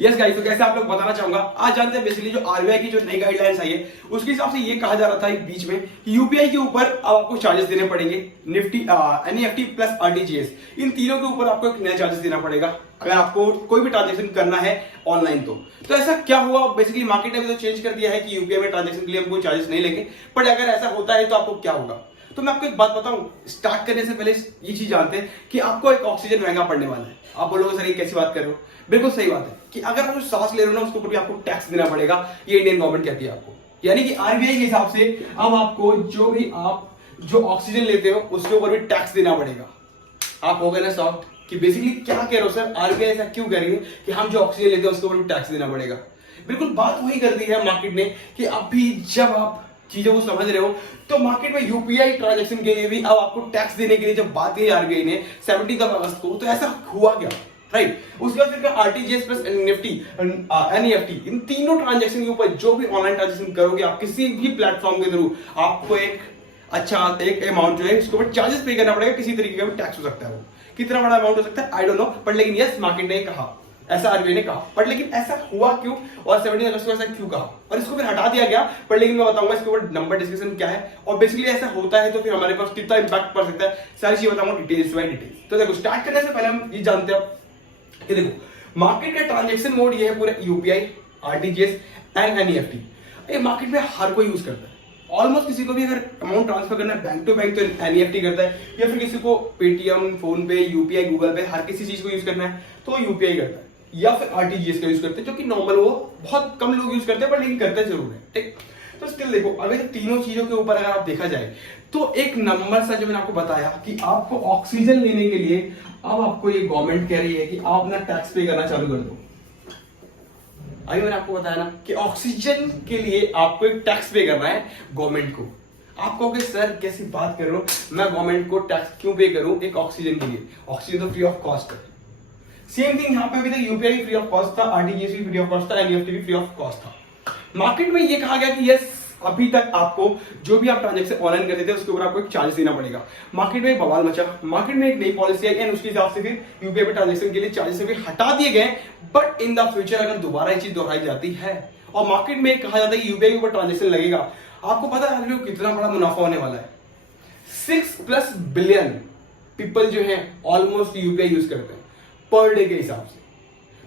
Yes guys, तो कैसे आप लोग बताना चाहूंगा। आज जानते हैं बेसिकली जो आरबीआई की जो नई गाइडलाइंस आई है उसके हिसाब से ये कहा जा रहा था एक बीच में कि यूपीआई के ऊपर अब आपको चार्जेस देने पड़ेंगे। निफ्टी एनईएफटी प्लस आरटीजीएस, इन तीनों के ऊपर आपको एक नया चार्जेस देना पड़ेगा अगर आपको कोई भी ट्रांजेक्शन करना है ऑनलाइन। तो ऐसा क्या हुआ, बेसिकली मार्केट ने भी तो चेंज कर दिया है कि यूपीआई में ट्रांजेक्शन के लिए हम कोई चार्जेस नहीं लेंगे। बट अगर ऐसा होता है तो आपको क्या होगा, तो मैं आपको एक बात बताऊं। स्टार्ट करने से पहले ये चीज जानते हैं कि आपको एक ऑक्सीजन महंगा पड़ने वाला है। आप बोलोगे सर ये कैसी बात कर रहे हो, बिल्कुल सही बात है कि अगर आप सांस ले रहे हो ना उसके ऊपर भी आपको टैक्स देना पड़ेगा। ये इंडियन गवर्नमेंट कहती है आपको, यानी कि आरबीआई के हिसाब से अब आपको जो भी आप जो ऑक्सीजन लेते हो उसके ऊपर भी टैक्स देना पड़ेगा। आप हो गए ना शॉक्ड कि बेसिकली क्या कह रहे हो सर, आरबीआई ऐसा क्यों कह रही है कि हम जो ऑक्सीजन लेते हैं उसके ऊपर भी टैक्स देना पड़ेगा। बिल्कुल बात वही कर दी है मार्केट ने कि अभी जब आप चीजों को समझ रहे हो तो मार्केट में यूपीआई ट्रांजैक्शन के लिए भी अब आपको टैक्स देने के लिए जब बात की आरबीआई ने 17 अगस्त को, तो ऐसा हुआ क्या, राइट। उसके बाद फिर आरटीजीएस प्लस निफ्टी एनईएफटी, इन तीनों ट्रांजैक्शन के ऊपर जो भी ऑनलाइन ट्रांजैक्शन करोगे आप किसी भी प्लेटफॉर्म के थ्रू, आपको एक अच्छा एक अमाउंट जो है उसके ऊपर चार्जेस पे करना पड़ेगा। किसी तरीके का भी टैक्स हो सकता है, वो कितना बड़ा अमाउंट हो सकता है आई डोंट नो, बट लेकिन यस मार्केट ने कहा, ऐसा आरबीआई ने कहा। बट लेकिन ऐसा हुआ क्यों और 17 अगस्त को ऐसा क्यों कहा और इसको फिर हटा दिया गया। पर लेकिन मैं बताऊंगा इसके ऊपर नंबर डिस्कशन क्या है और बेसिकली ऐसा होता है तो फिर हमारे पास कितना इंपैक्ट पड़ सकता है, सारी चीज बताऊंगा डिटेल्स बाय डिटेल्स। तो देखो स्टार्ट करने से पहले हम ये जानते हैं कि देखो मार्केट का ट्रांजेक्शन मोड ये है पूरा यूपीआई, आरटीजीएस एंड एनईएफटी। ये मार्केट में हर कोई यूज करता है। ऑलमोस्ट किसी को भी अगर अमाउंट ट्रांसफर करना है बैंक टू बैंक तो एनईएफटी करता है, या फिर किसी को पेटीएम, फोन पे, यूपीआई, गूगल पे, हर किसी चीज को यूज करना है तो यूपीआई करता है, या फिर आरटीजीएस का यूज करते हैं जो कि नॉर्मल वो बहुत कम लोग यूज करते हैं पर लेकिन करते जरूर है, ठीक। तो स्टिल देखो अगर तीनों चीजों के ऊपर अगर आप देखा जाए तो एक नंबर सा जो मैंने आपको बताया कि आपको ऑक्सीजन लेने के लिए अब आपको ये गवर्नमेंट कह रही है कि आप अपना टैक्स पे करना चालू कर दो। अभी मैंने आपको बताया ना कि ऑक्सीजन के लिए आपको एक टैक्स पे करना है गवर्नमेंट को। आप कहोगे सर कैसी बात कर रहे हो, मैं गवर्नमेंट को टैक्स क्यों पे करूं एक ऑक्सीजन के लिए, ऑक्सीजन तो फ्री ऑफ कॉस्ट है। सेम थिंग यहाँ पे अभी तक यूपीआई फ्री ऑफ कॉस्ट था, आरटीजीएस भी फ्री ऑफ कॉस्ट था, एनईएफटी भी फ्री ऑफ कॉस्ट था। मार्केट में ये कहा गया कि यस अभी तक आपको जो भी आप ट्रांजैक्शन ऑनलाइन करते थे उसके ऊपर आपको एक चार्ज देना पड़ेगा। मार्केट में एक बवाल मचा, मार्केट में एक नई पॉलिसी आई एंड उसके हिसाब से फिर यूपीआई पे ट्रांजैक्शन के लिए चार्जेस भी हटा दिए गए। बट इन द फ्यूचर अगर दोबारा ये चीज दोहराई जाती है और मार्केट में कहा जाता है कि यूपीआई के ऊपर ट्रांजैक्शन लगेगा, आपको पता है कितना बड़ा मुनाफा होने वाला है। 6+ बिलियन पीपल जो है ऑलमोस्ट यूपीआई यूज करते हैं पर डे के हिसाब से।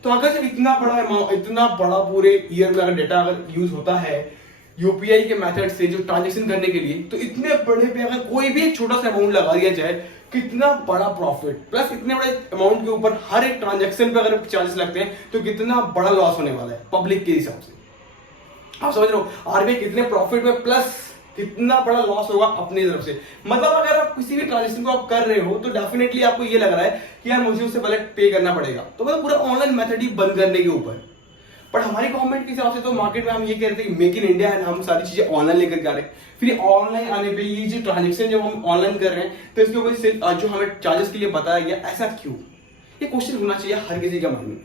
तो अगर जब इतना बड़ा पूरे ईयर में अगर डेटा अगर यूज होता है यूपीआई के मेथड से जो ट्रांजैक्शन करने के लिए, तो इतने बड़े पे अगर कोई भी एक छोटा सा अमाउंट लगा दिया जाए कितना बड़ा प्रॉफिट, प्लस इतने बड़े अमाउंट के ऊपर हर एक ट्रांजैक्शन पे अगर चार्जेस लगते हैं तो कितना बड़ा लॉस होने वाला है पब्लिक के हिसाब से। आप समझ रहे हो आरबीआई कितने प्रॉफिट में प्लस कितना बड़ा लॉस होगा अपनी तरफ से। मतलब अगर आप किसी भी ट्रांजेक्शन को आप कर रहे हो तो डेफिनेटली आपको ये लग रहा है कि यार मुझे उससे पहले पे करना पड़ेगा, तो मतलब पूरा ऑनलाइन मेथड ही बंद करने के ऊपर। पर हमारी गवर्नमेंट के हिसाब से तो मार्केट में हम ये कह रहे थे कि मेक इन इंडिया है, हम सारी चीजें ऑनलाइन लेकर जा रहे हैं। फिर ऑनलाइन आने पे ये जो ट्रांजेक्शन जब हम ऑनलाइन कर रहे हैं तो इसके ऊपर जो हमें चार्जेस के लिए बताया गया, ऐसा क्यों, ये क्वेश्चन होना चाहिए हर किसी का मन में।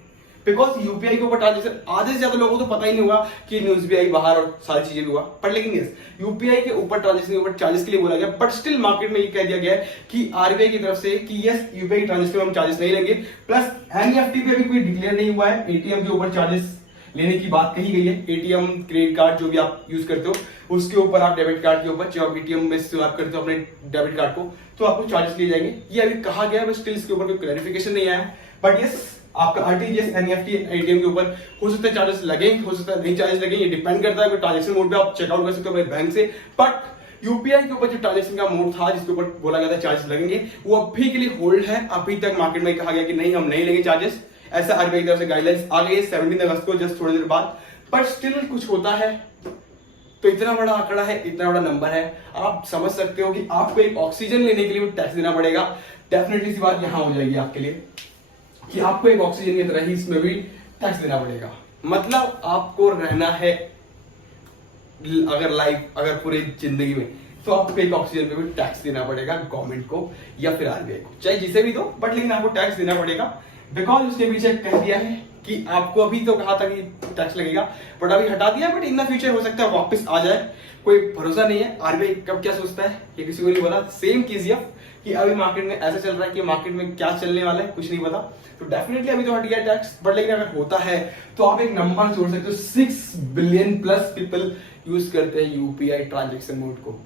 बिकॉज यूपीआई के ऊपर ट्रांजेक्शन आधे से ज्यादा लोगों को तो पता ही नहीं हुआ कि न्यूज भी आई बाहर और सारी चीजें भी हुआ। पर लेकिन यस यूपीआई के ऊपर ट्रांजेक्शन के ऊपर चार्जेस के लिए बोला गया, बट स्टिल मार्केट में ये कह दिया गया है कि आरबीआई की तरफ से कि यस यूपीआई ट्रांजेक्शन में हम चार्जेस नहीं लेंगे। प्लस एनईएफटी पे अभी कोई डिक्लेयर नहीं हुआ है, एटीएम के ऊपर चार्जेस लेने की बात कही गई है। एटीएम, क्रेडिट कार्ड जो भी आप यूज करते हो उसके ऊपर, आप डेबिट कार्ड के ऊपर जब आप एटीएम में स्वाइप करते हो अपने डेबिट कार्ड को तो आपको चार्जेस लिए जाएंगे, ये अभी कहा गया है। बट स्टिल इसके ऊपर कोई क्लैरिफिकेशन नहीं आया है। बट यस आपका आरटीजीएस, एनईएफटी, एटीएम के ऊपर हो सकता है चार्जेस लगे, हो सकता है नहीं चार्जेस लगे, ये डिपेंड करता है। ट्रांजेक्शन मोड पे आप चेकआउट कर सकते हो अपने बैंक से। बट यूपीआई के ऊपर जो ट्रांजेक्शन का मोड था जिसके ऊपर बोला गया था चार्जेस लगेंगे, वो अभी के लिए होल्ड है। अभी तक मार्केट में कहा गया कि नहीं हम नहीं लेंगे चार्जेस, ऐसा आरबीआई की तरफ से गाइडलाइंस आ गई है 17 अगस्त को, जस्ट थोड़ी देर बाद। पर स्टिल कुछ होता है तो इतना बड़ा आंकड़ा है, इतना बड़ा नंबर है, आप समझ सकते हो कि आपको एक ऑक्सीजन लेने के लिए भी टैक्स देना पड़ेगा। डेफिनेटली सी बात यहां हो जाएगी आपके लिए कि आपको एक ऑक्सीजन की तरह ही इसमें भी टैक्स देना पड़ेगा। मतलब आपको रहना है अगर लाइफ, अगर पूरी जिंदगी में, तो आपको एक ऑक्सीजन पे भी टैक्स देना पड़ेगा गवर्नमेंट को या फिर आरबीआई को, चाहे जिसे भी दो, बट लेकिन आपको टैक्स देना पड़ेगा। बिकॉज उसके पीछे कह दिया है कि आपको अभी तो कहा था कि टैक्स लगेगा, बट अभी हटा दिया, बट इन द फ्यूचर हो सकता है वापस आ जाए, कोई भरोसा नहीं है। आरबीआई कब क्या सोचता है ये किसी को नहीं पता। सेम केजीएफ कि अभी मार्केट में ऐसा चल रहा है कि मार्केट में क्या चलने वाला है कुछ नहीं पता। तो डेफिनेटली अभी तो हट गया टैक्स, बट लेकिन अगर होता है तो आप एक नंबर छोड़ सकते हो, 6 बिलियन प्लस पीपल यूज करते हैं यूपीआई ट्रांजेक्शन मोड को।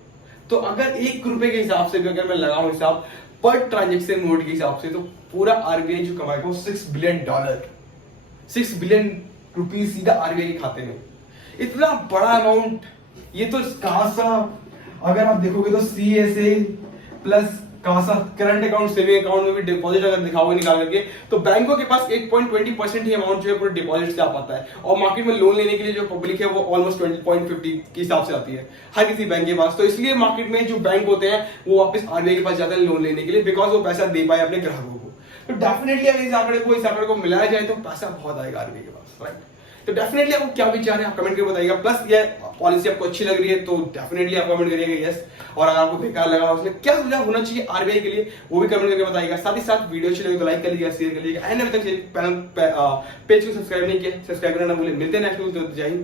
तो अगर 1 रुपए के हिसाब से भी अगर मैं लगाऊं हिसाब पर ट्रांजेक्शन मोड के हिसाब से, तो पूरा आरबीआई जो कमाएगा वो $6 बिलियन, 6 बिलियन रुपीज सीधा आरबीआई के खाते में। इतना बड़ा अमाउंट, ये तो कासा अगर आप देखोगे तो CSA plus CASA current account saving account में भी डिपॉजिट अगर दिखाओगे निकाल करके, तो बैंकों के पास 8.20% ही अमाउंट जो है पूरे डिपॉजिट से आ पाता है। और मार्केट में लोन लेने के लिए जो पब्लिक है वो ऑलमोस्ट 20.50 के हिसाब से आती है हर किसी बैंक के पास। तो इसलिए मार्केट में जो बैंक होते हैं वो वापस आरबीआई के पास जाते हैं लोन लेने के लिए, बिकॉज वो पैसा दे पाए अपने ग्राहकों को। तो डेफिनेटली अगर इस आंकड़े को मिलाया जाए तो पैसा बहुत आएगा आरबीआई के पास, राइट। तो डेफिनेटली आपको क्या विचार है आप कमेंट करके बताइएगा। प्लस ये पॉलिसी आपको अच्छी लग रही है तो डेफिनेटली आप कमेंट करिएगा यस, और अगर आपको बेकार लगा उसमें क्या सुझाव होना चाहिए आरबीआई के लिए वो भी कमेंट करके बताइएगा। साथ ही साथ वीडियो अच्छी लगे तो लाइक कर लीजिएगा, शेयर कर लीजिएगा, एंड अभी तक पेज को सब्सक्राइब नहीं किया सब्सक्राइब करना ना भूलें। मिलते हैं नेक्स्ट वीडियो में, जय हिंद।